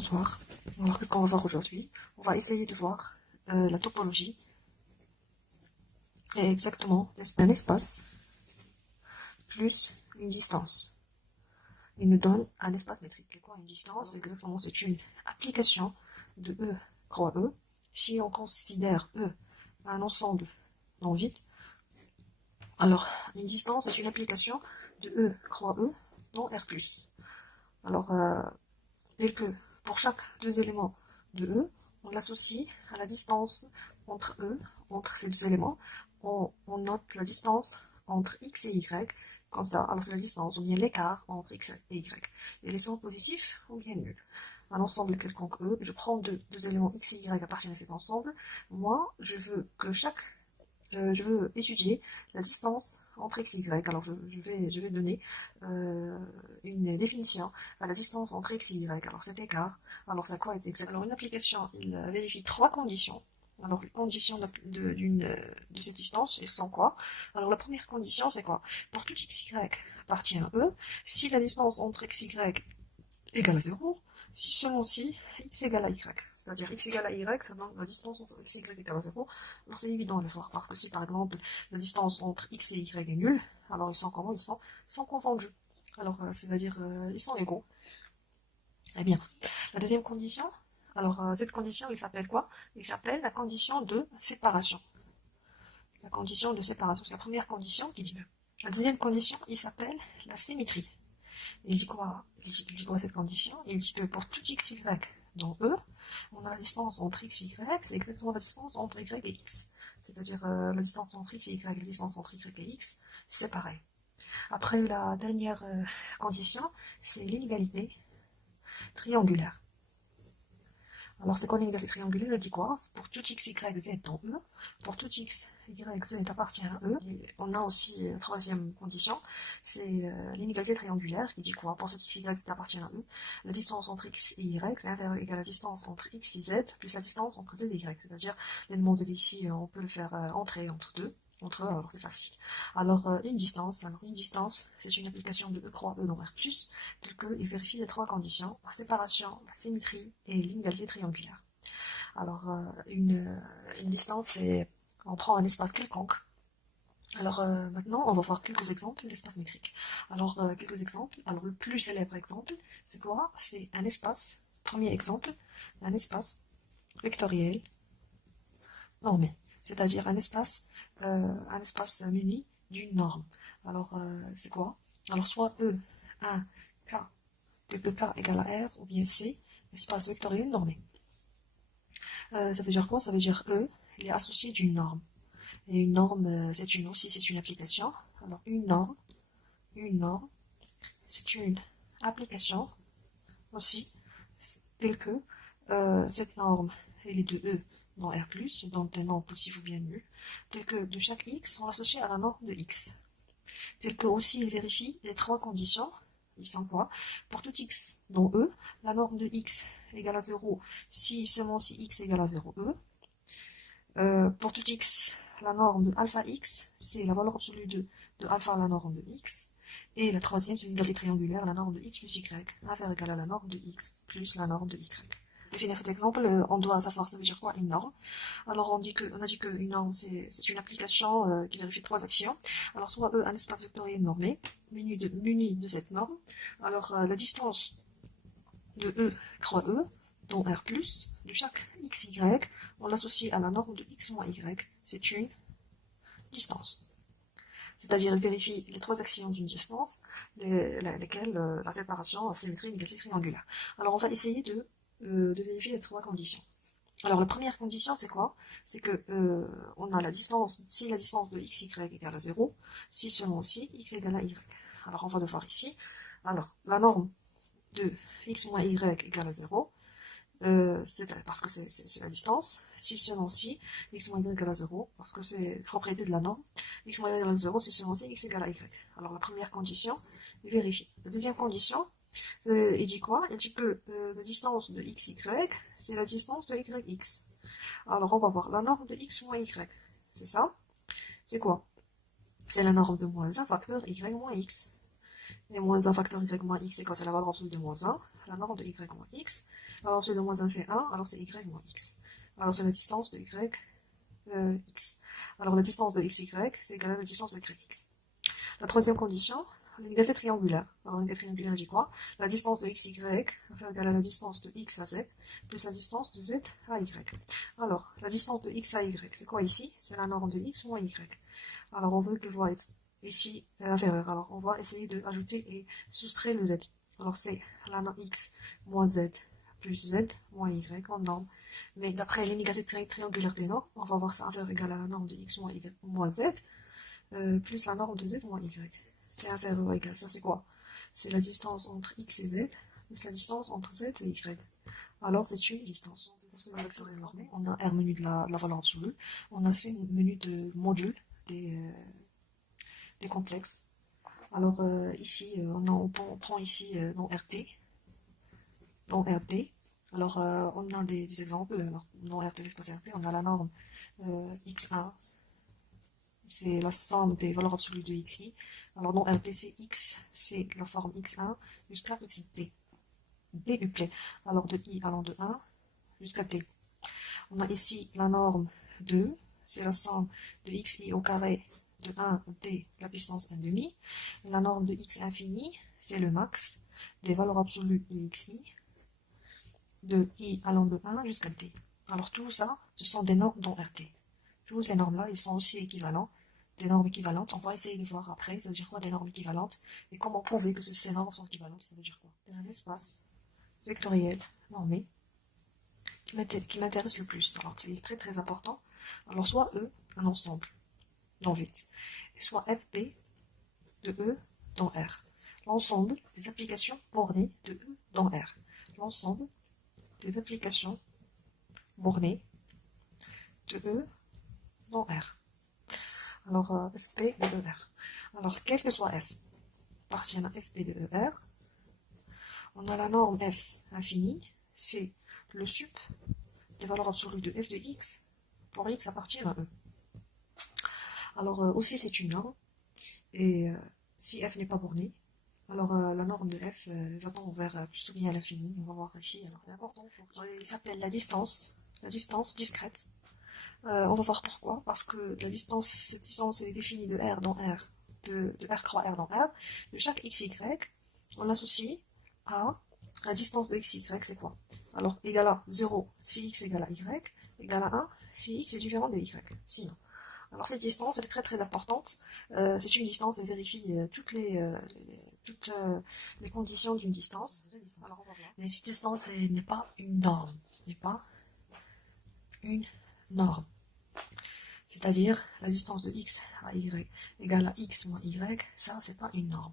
Bonsoir. Alors, qu'est-ce qu'on va voir aujourd'hui? On va essayer de voir la topologie et exactement un espace plus une distance. Il nous donne un espace métrique. C'est quoi une distance? Exactement, c'est une application de E croix E. Si on considère E un ensemble non vide, alors une distance est une application de E croix E dans R+. Alors, tel que pour chaque deux éléments de E, on l'associe à la distance entre E, entre ces deux éléments. On note la distance entre X et Y, comme ça. Alors c'est la distance, ou bien l'écart entre X et Y. Et les sens positifs ou bien nuls. Un ensemble quelconque E, je prends deux éléments X et Y appartiennent à cet ensemble. Moi, je veux étudier la distance entre x et y. Alors je vais donner une définition à la distance entre x et y. Alors cet écart, alors ça quoi est exact? Alors une application, il vérifie trois conditions. Alors les conditions de cette distance, elles sont quoi? Alors la première condition, c'est quoi? Pour tout x, y appartient à E, si la distance entre x, y égale à 0, si seulement si x égale à y. C'est-à-dire x égale à y, ça donne la distance entre x et y égale à 0. Alors c'est évident de le voir, parce que si par exemple la distance entre x et y est nulle, alors ils sont comment? Ils sont confondus. Alors c'est-à-dire ils sont égaux. Eh bien, la deuxième condition, alors cette condition, il s'appelle quoi? Il s'appelle la condition de séparation. La condition de séparation, c'est la première condition qui dit E. La deuxième condition, il s'appelle la symétrie. Il dit quoi? Il dit quoi cette condition? Il dit que pour tout x, y dans E, on a la distance entre x et y, c'est exactement la distance entre y et x. C'est-à-dire la distance entre x et y et la distance entre y et x, c'est pareil. Après, la dernière condition, c'est l'inégalité triangulaire. Alors, c'est quoi l'inégalité triangulaire? Elle dit quoi? Pour tout x, y, z dans E, pour tout x, y, z appartient à E. Et on a aussi la troisième condition, c'est l'inégalité triangulaire qui dit quoi? Pour tout x, y, z appartient à E, la distance entre x et y, c'est inférieur ou égal à la distance entre x et z, plus la distance entre z et y. C'est-à-dire, l'élément z ici, on peut le faire entrer entre eux, alors c'est facile. Alors, une distance, c'est une application de E croix E dans R+, tel qu'il vérifie les trois conditions, la séparation, la symétrie et l'inégalité triangulaire. Alors, une distance, c'est, on prend un espace quelconque. Alors, maintenant, on va voir quelques exemples d'espaces métriques. Alors, quelques exemples. Alors, le plus célèbre exemple, c'est quoi? C'est un espace, premier exemple, un espace vectoriel normé. C'est-à-dire un espace muni d'une norme. Alors, c'est quoi? Alors, soit E, 1, K, tel que K égale à R, ou bien C, espace vectoriel normé. Ça veut dire quoi? Ça veut dire E, il est associé d'une norme. Et une norme, c'est une application. Alors, une norme, c'est une application aussi, telle que cette norme, elle est de E dans R+, donc des nombres positifs ou bien nuls, tel que de chaque x sont associés à la norme de x. Tel que aussi il vérifie les trois conditions, ils sont quoi? Pour tout x dans E, la norme de x égale à 0 si seulement si x égale à 0 E. Pour tout x, la norme de alpha x, c'est la valeur absolue de alpha à la norme de x. Et la troisième, c'est l'inégalité triangulaire, la norme de x plus y, inférieure égale à la norme de x plus la norme de y. Définir cet exemple, on doit savoir ça veut dire quoi une norme. Alors on a dit que une norme c'est une application qui vérifie trois actions. Alors soit E un espace vectoriel normé, muni de cette norme. Alors la distance de E croix E dans R+, de chaque x, y, on l'associe à la norme de x moins y. C'est une distance. C'est-à-dire, il vérifie les trois actions d'une distance, lesquelles la séparation, la symétrie, l'inégalité triangulaire. Alors, on va essayer de vérifier les trois conditions. Alors, la première condition, c'est quoi? C'est que on a la distance, si la distance de x, y égale à 0, si seulement si x égale à y. Alors, on va le voir ici. Alors, la norme de x moins y égale à 0, c'est parce que c'est la distance. Si seulement si x moins y égale à 0, parce que c'est propriété de la norme. X moins y égale à 0, si seulement si x égale à y. Alors la première condition, il vérifie. La deuxième condition, il dit quoi? Il dit que la distance de x, y, c'est la distance de y, x. Alors on va voir la norme de x moins y. C'est ça? C'est quoi? C'est la norme de moins 1 facteur y moins x. Et moins 1 facteur y moins x, c'est quoi? C'est la valeur absolue de moins 1. La norme de y moins x. Alors, c'est de moins 1, c'est 1. Alors, c'est y moins x. Alors, c'est la distance de y, x. Alors, la distance de xy, c'est égal à la distance de yx. La troisième condition, l'égalité triangulaire. Alors, l'égalité triangulaire dit quoi? La distance de xy va faire égal à la distance de x à z, plus la distance de z à y. Alors, la distance de x à y, c'est quoi ici? C'est la norme de x moins y. Alors, on veut qu'elle va être ici inférieure. Alors, on va essayer de ajouter et soustraire le z. Alors, c'est la norme x moins z plus z moins y en norme. Mais d'après l'inégalité triangulaire des normes, on va voir ça inférieur égal à la norme de x moins, y, moins z plus la norme de z moins y. C'est inférieur ou égal. Ça, c'est quoi? C'est la distance entre x et z plus la distance entre z et y. Alors, c'est une distance. On a R menu de la valeur absolue. On a C menu de module des complexes. Alors, ici, on prend ici dans RT. Dans RT. Alors, on a des exemples. Alors, dans RT, l'espace RT, on a la norme x1. C'est la somme des valeurs absolues de xi. Alors, dans RT, c'est x, c'est la forme x1 jusqu'à xt. Duplet. Alors, de i allant de 1 jusqu'à t. On a ici la norme 2, c'est la somme de xi au carré de 1 à t, la puissance 1 demi. Et la norme de x infini, c'est le max des valeurs absolues de xi, de i allant de 1 jusqu'à t. Alors tout ça, ce sont des normes dans RT. Toutes ces normes-là, ils sont aussi équivalents, des normes équivalentes. On va essayer de voir après, ça veut dire quoi des normes équivalentes, et comment prouver que ces normes sont équivalentes, ça veut dire quoi. C'est un espace vectoriel normé qui m'intéresse le plus. Alors c'est très très important. Alors soit E, un ensemble, dans vite, et soit FP de E dans R. L'ensemble des applications bornées de E dans R. L'ensemble des applications bornées de E dans R. Alors FP de ER. Alors quel que soit F, appartient à FP de ER, on a la norme F infinie, c'est le sup des valeurs absolues de f de x pour x appartient à E. Alors aussi c'est une norme, et si f n'est pas borné, alors la norme de f va tendre vers plus ou moins à l'infini. On va voir ici, alors c'est important. Il s'appelle la distance discrète. On va voir pourquoi, parce que cette distance est définie de R dans R, de R croix R dans R, de chaque xy, on l'associe à la distance de xy, c'est quoi? Alors, égal à 0 si x égale à y, égal à 1 si x est différent de y, sinon. Alors cette distance, elle est très très importante. C'est une distance, elle vérifie toutes les conditions d'une distance. Alors, on va voir. Mais cette distance, elle n'est pas une norme, n'est pas une norme. C'est-à-dire la distance de x à y égale à x moins y, ça c'est pas une norme.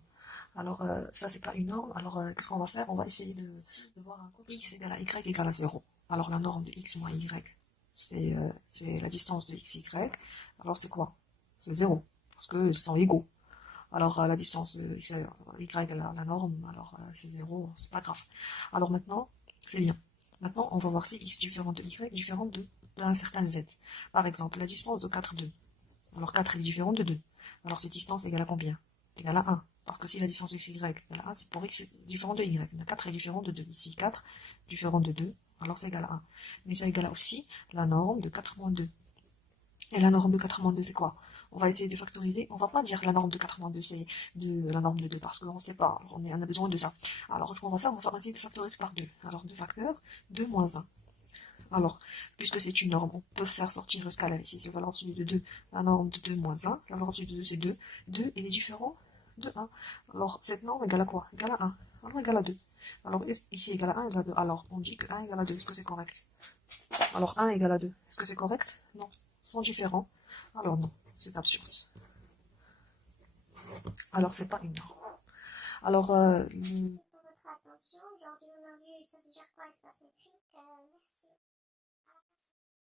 Alors ça c'est pas une norme, alors qu'est-ce qu'on va faire? On va essayer de voir un côté x égale à y égale à 0. Alors la norme de x moins y, c'est la distance de xy, alors c'est quoi? C'est 0, parce qu'ils sont égaux. Alors la distance de x à y, la norme, alors c'est 0, c'est pas grave. Alors maintenant, c'est bien. Maintenant, on va voir si x différent de y différent d'un certain z. Par exemple, la distance de 4, 2. Alors 4 est différent de 2. Alors cette distance égale à combien? Égale à 1. Parce que si la distance de xy égale à 1, c'est pour x différent de y. 4 est différent de 2. Ici, 4 différent de 2, alors c'est égal à 1. Mais ça égale aussi la norme de 4 moins 2. Et la norme de 4 moins 2, c'est quoi? On va essayer de factoriser. On va pas dire que la norme de 4 moins 2, c'est de la norme de 2, parce qu'on ne sait pas. On a besoin de ça. Alors, ce qu'on va faire, on va essayer de factoriser par 2. Alors, 2 facteurs, 2 moins 1. Alors, puisque c'est une norme, on peut faire sortir le scalaire ici, c'est la valeur absolue de 2, la norme de 2 moins 1, la valeur absolue de 2 c'est 2, 2 il est différent de 1. Alors, cette norme égale à quoi? Égale à 1, alors égale à 2. Alors, ici égale à 1 égale à 2, alors on dit que 1 égale à 2, est-ce que c'est correct? Alors, 1 égale à 2, est-ce que c'est correct? Non, ils sont différents, alors non, c'est absurde. Alors, c'est pas une norme. Alors,